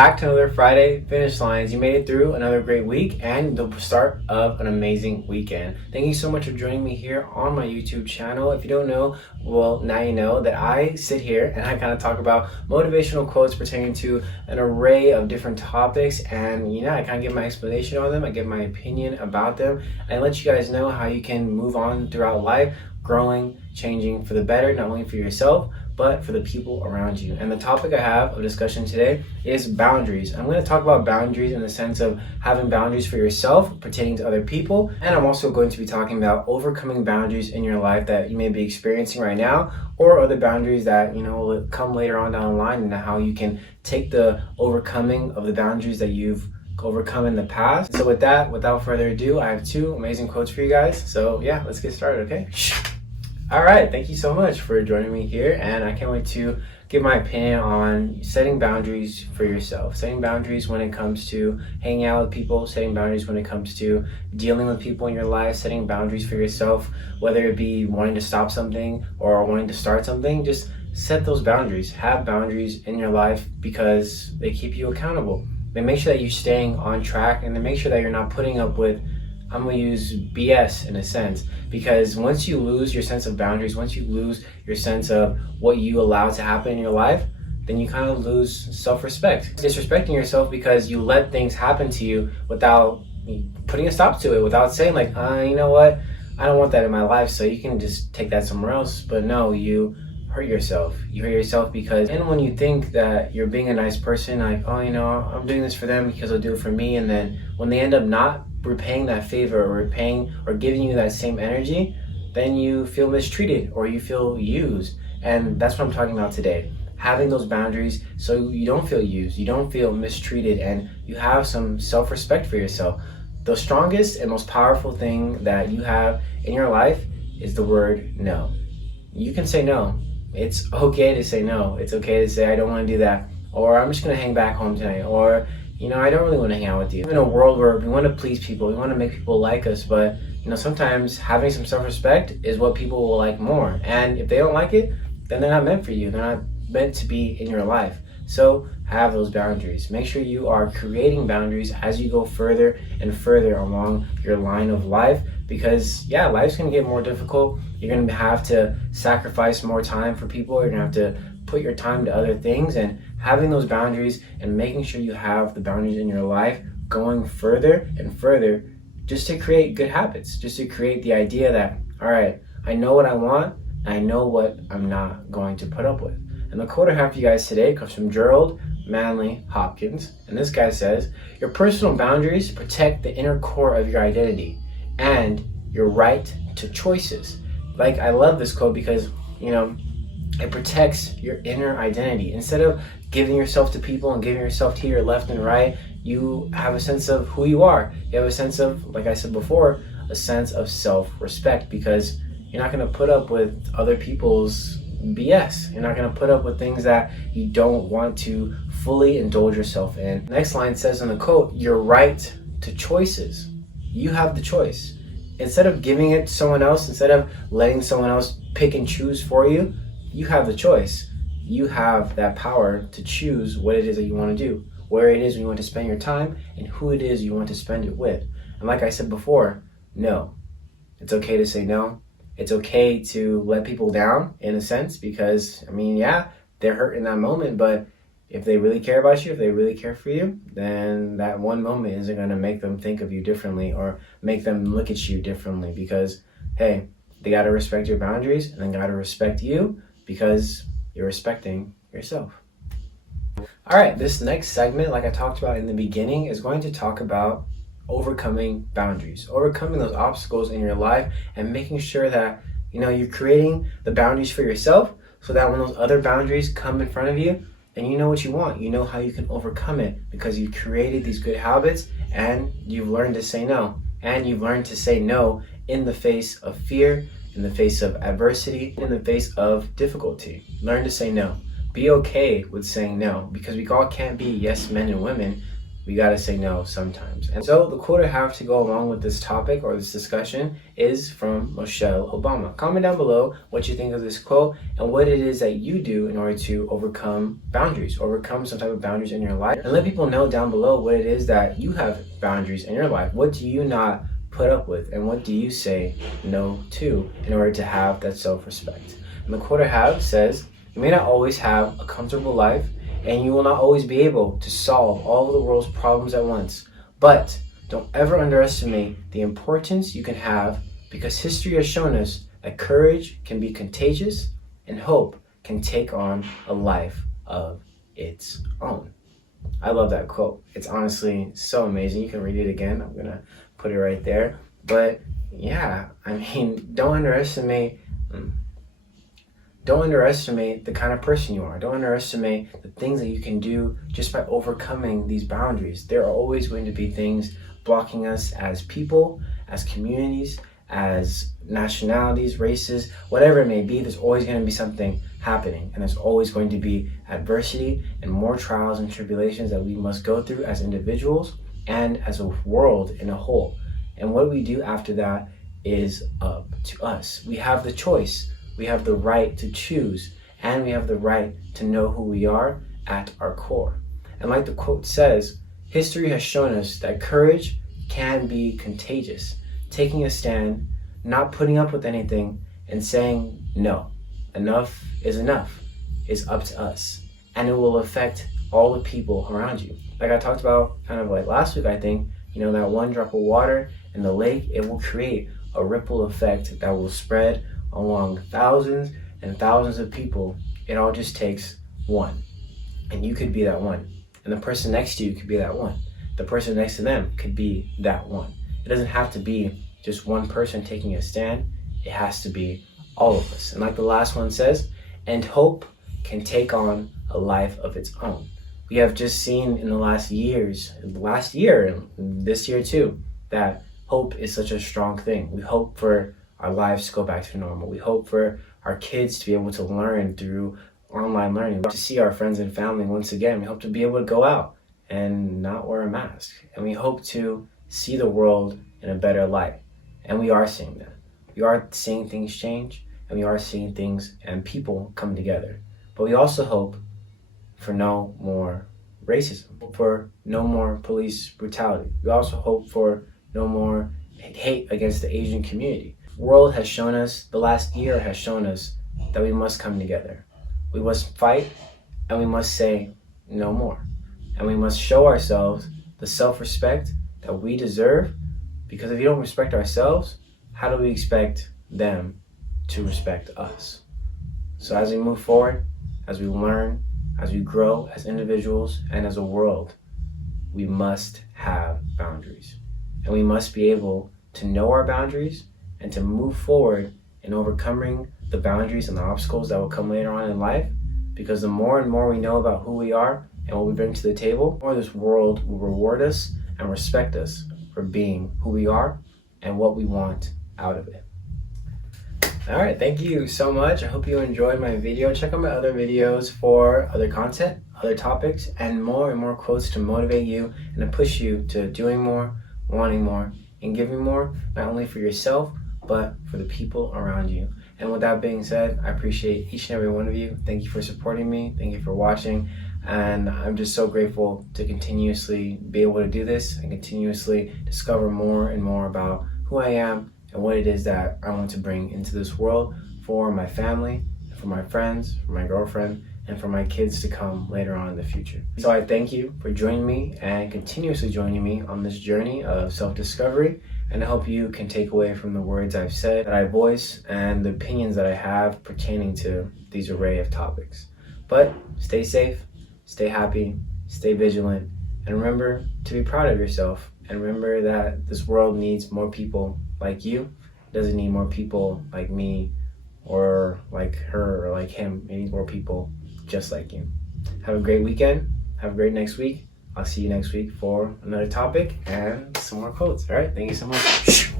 back to another Friday Finish Lines. You made it through another great week and the start of an amazing weekend. Thank you so much for joining me here on my YouTube channel. If you don't know, well, now you know that I sit here and I kind of talk about motivational quotes pertaining to an array of different topics, and I kind of give my explanation on them. I give my opinion about them and let you guys know how you can move on throughout life, growing, changing for the better, not only for yourself, but for the people around you. And the topic I have of discussion today is boundaries. I'm going to talk about boundaries in the sense of having boundaries for yourself pertaining to other people. And I'm also going to be talking about overcoming boundaries in your life that you may be experiencing right now, or other boundaries that, will come later on down the line, and how you can take the overcoming of the boundaries that you've overcome in the past. So with that, without further ado, I have two amazing quotes for you guys. So yeah, let's get started, okay? All right, thank you so much for joining me here, and I can't wait to give my opinion on setting boundaries for yourself, setting boundaries when it comes to hanging out with people, setting boundaries when it comes to dealing with people in your life, setting boundaries for yourself, whether it be wanting to stop something or wanting to start something. Just set those boundaries. Have boundaries in your life because they keep you accountable. They make sure that you're staying on track, and they make sure that you're not putting up with, I'm going to use BS in a sense, because once you lose your sense of boundaries, once you lose your sense of what you allow to happen in your life, then you kind of lose self-respect. Disrespecting yourself because you let things happen to you without putting a stop to it, without saying like, you know what, I don't want that in my life, so you can just take that somewhere else. But no, you hurt yourself. You hurt yourself because, and when you think that you're being a nice person, like, I'm doing this for them because they'll do it for me, and then when they end up not repaying that favor or repaying or giving you that same energy, then you feel mistreated or you feel used. And that's what I'm talking about today. Having those boundaries so you don't feel used, you don't feel mistreated, and you have some self-respect for yourself. The strongest and most powerful thing that you have in your life is the word no. You can say no. It's okay to say no. It's okay to say, I don't want to do that, or I'm just going to hang back home tonight, or I don't really want to hang out with you. In a world where we want to please people, we want to make people like us, but sometimes having some self-respect is what people will like more. And if they don't like it, then they're not meant for you. They're not meant to be in your life. So have those boundaries. Make sure you are creating boundaries as you go further and further along your line of life, because life's going to get more difficult. You're going to have to sacrifice more time for people. You're going to have to put your time to other things, and having those boundaries and making sure you have the boundaries in your life going further and further, just to create good habits, just to create the idea that, all right, I know what I want, I know what I'm not going to put up with. And the quote I have for you guys today comes from Gerald Manley Hopkins, and this guy says, your personal boundaries protect the inner core of your identity and your right to choices. Like, I love this quote because, it protects your inner identity. Instead of giving yourself to people and giving yourself to your left and right, you have a sense of who you are. You have a sense of, like I said before, a sense of self-respect, because you're not going to put up with other people's BS. You're not going to put up with things that you don't want to fully indulge yourself in. The next line says in the quote, your right to choices. You have the choice. Instead of giving it to someone else, instead of letting someone else pick and choose for you, you have the choice. You have that power to choose what it is that you want to do, where it is you want to spend your time, and who it is you want to spend it with. And like I said before, no. It's okay to say no. It's okay to let people down in a sense, because, they're hurt in that moment, but if they really care about you, if they really care for you, then that one moment isn't going to make them think of you differently or make them look at you differently, because, hey, they got to respect your boundaries, and they got to respect you because you're respecting yourself. All right, this next segment, like I talked about in the beginning, is going to talk about overcoming boundaries, overcoming those obstacles in your life, and making sure that, you're creating the boundaries for yourself, so that when those other boundaries come in front of you, then you know what you want. You know how you can overcome it, because you've created these good habits and you've learned to say no. And you've learned to say no in the face of fear, in the face of adversity, in the face of difficulty. Learn to say no. Be okay with saying no, because we all can't be yes men and women. we gotta say no sometimes. And so the quote I have to go along with this topic or this discussion is from Michelle Obama. Comment down below what you think of this quote and what it is that you do in order to overcome boundaries, overcome some type of boundaries in your life. And let people know down below what it is that you have boundaries in your life. What do you not put up with, and what do you say no to in order to have that self-respect? And the quote I have says, "You may not always have a comfortable life, and you will not always be able to solve all of the world's problems at once. But don't ever underestimate the importance you can have, because history has shown us that courage can be contagious and hope can take on a life of its own." I love that quote. It's honestly so amazing. You can read it again. I'm gonna put it right there. But yeah, I mean, don't underestimate the kind of person you are. Don't underestimate the things that you can do just by overcoming these boundaries. There are always going to be things blocking us as people, as communities, as nationalities, races, whatever it may be. There's always going to be something happening, and there's always going to be adversity and more trials and tribulations that we must go through as individuals and as a world in a whole. And what we do after that is up to us. We have the choice. We have the right to choose, and we have the right to know who we are at our core. And like the quote says, history has shown us that courage can be contagious. Taking a stand, not putting up with anything, and saying no, enough is up to us. And it will affect all the people around you. Like I talked about kind of like last week, I think, that one drop of water in the lake, it will create a ripple effect that will spread along thousands and thousands of people. It all just takes one. And you could be that one. And the person next to you could be that one. The person next to them could be that one. It doesn't have to be just one person taking a stand. It has to be all of us. And like the last one says, and hope can take on a life of its own. We have just seen in the last year, this year too, that hope is such a strong thing. We hope for our lives to go back to normal. We hope for our kids to be able to learn through online learning, to see our friends and family once again. We hope to be able to go out and not wear a mask. And we hope to see the world in a better light. And we are seeing that. We are seeing things change, and we are seeing things and people come together. But we also hope for no more racism, for no more police brutality. We also hope for no more hate against the Asian community. The world has shown us, the last year has shown us, that we must come together. We must fight, and we must say no more. And we must show ourselves the self-respect that we deserve, because if you don't respect ourselves, how do we expect them to respect us? So as we move forward, as we learn, as we grow as individuals and as a world, we must have boundaries. And we must be able to know our boundaries and to move forward in overcoming the boundaries and the obstacles that will come later on in life. Because the more and more we know about who we are and what we bring to the table, the more this world will reward us and respect us for being who we are and what we want out of it. All right, thank you so much. I hope you enjoyed my video. Check out my other videos for other content, other topics, and more quotes to motivate you and to push you to doing more, wanting more, and giving more, not only for yourself, but for the people around you. And with that being said, I appreciate each and every one of you. Thank you for supporting me. Thank you for watching. And I'm just so grateful to continuously be able to do this and continuously discover more and more about who I am and what it is that I want to bring into this world for my family, for my friends, for my girlfriend, and for my kids to come later on in the future. So I thank you for joining me and continuously joining me on this journey of self-discovery, and I hope you can take away from the words I've said, that I voice, and the opinions that I have pertaining to these array of topics. But stay safe, stay happy, stay vigilant, and remember to be proud of yourself, and remember that this world needs more people like you. It doesn't need more people like me or like her or like him. It needs more people just like you. Have a great weekend. Have a great next week. I'll see you next week for another topic and some more quotes. All right, thank you so much.